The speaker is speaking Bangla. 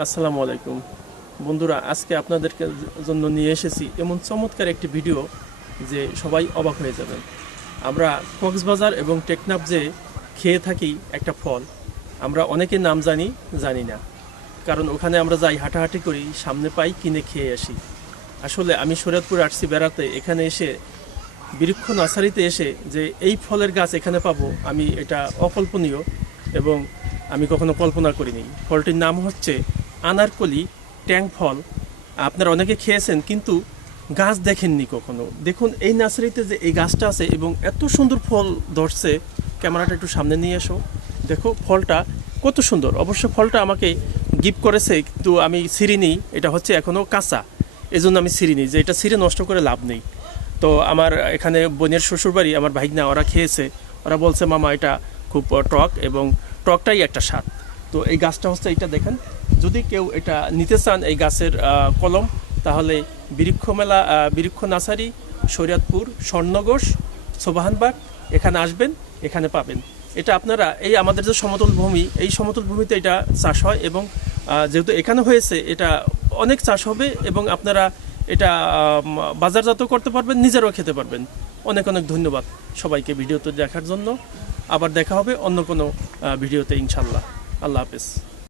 আসসালামু আলাইকুম বন্ধুরা, আজকে আপনাদেরকে জন্য নিয়ে এসেছি এমন চমৎকার একটি ভিডিও যে সবাই অবাক হয়ে যাবেন। আমরা কক্সবাজার এবং টেকনাফ যে খেয়ে থাকি একটা ফল, আমরা অনেকে নাম জানি না, কারণ ওখানে আমরা যাই, হাঁটাহাঁটি করি, সামনে পাই, কিনে খেয়ে আসি। আসলে আমি শরীয়তপুরে আসছি বেড়াতে, এখানে এসে বৃক্ষ নার্সারিতে এসে যে এই ফলের গাছ এখানে পাবো, আমি এটা অকল্পনীয় এবং আমি কখনো কল্পনা করিনি। ফলটির নাম হচ্ছে আনারকলি ট্যাং ফল। আপনারা অনেকে খেয়েছেন কিন্তু গাছ দেখেননি কখনো। দেখুন এই নার্সারিতে যে এই গাছটা আছে এবং এত সুন্দর ফল ধরছে। ক্যামেরাটা একটু সামনে নিয়ে এসো, দেখো ফলটা কত সুন্দর। অবশ্য ফলটা আমাকে গিফট করেছে, কিন্তু আমি ছিঁড়িনি, এটা হচ্ছে এখনও কাঁচা, এজন্য আমি ছিঁড়িনি, যে এটা ছিঁড়ে নষ্ট করে লাভ নেই। তো আমার এখানে বোনের শ্বশুরবাড়ি, আমার ভাইগনা, ওরা খেয়েছে, ওরা বলছে মামা এটা খুব টক এবং টকটাই একটা স্বাদ। তো এই গাছটা হচ্ছে, এটা দেখেন, যদি কেউ এটা নিতে চান এই গাছের কলম, তাহলে বৃক্ষ নার্সারি, শরীয়তপুর, স্বর্ণঘোষ, সোবাহানবাগ, এখানে আসবেন, এখানে পাবেন। এটা আপনারা এই আমাদের যে সমতল ভূমি, এই সমতল ভূমিতে এটা চাষ হয় এবং যেহেতু এখানে হয়েছে, এটা অনেক চাষ হবে এবং আপনারা এটা বাজারজাত করতে পারবেন, নিজেরাও খেতে পারবেন। অনেক অনেক ধন্যবাদ সবাইকে ভিডিওতে দেখার জন্য। আবার দেখা হবে অন্য কোনো ভিডিওতে ইনশাল্লাহ। আল্লাহ হাফেজ।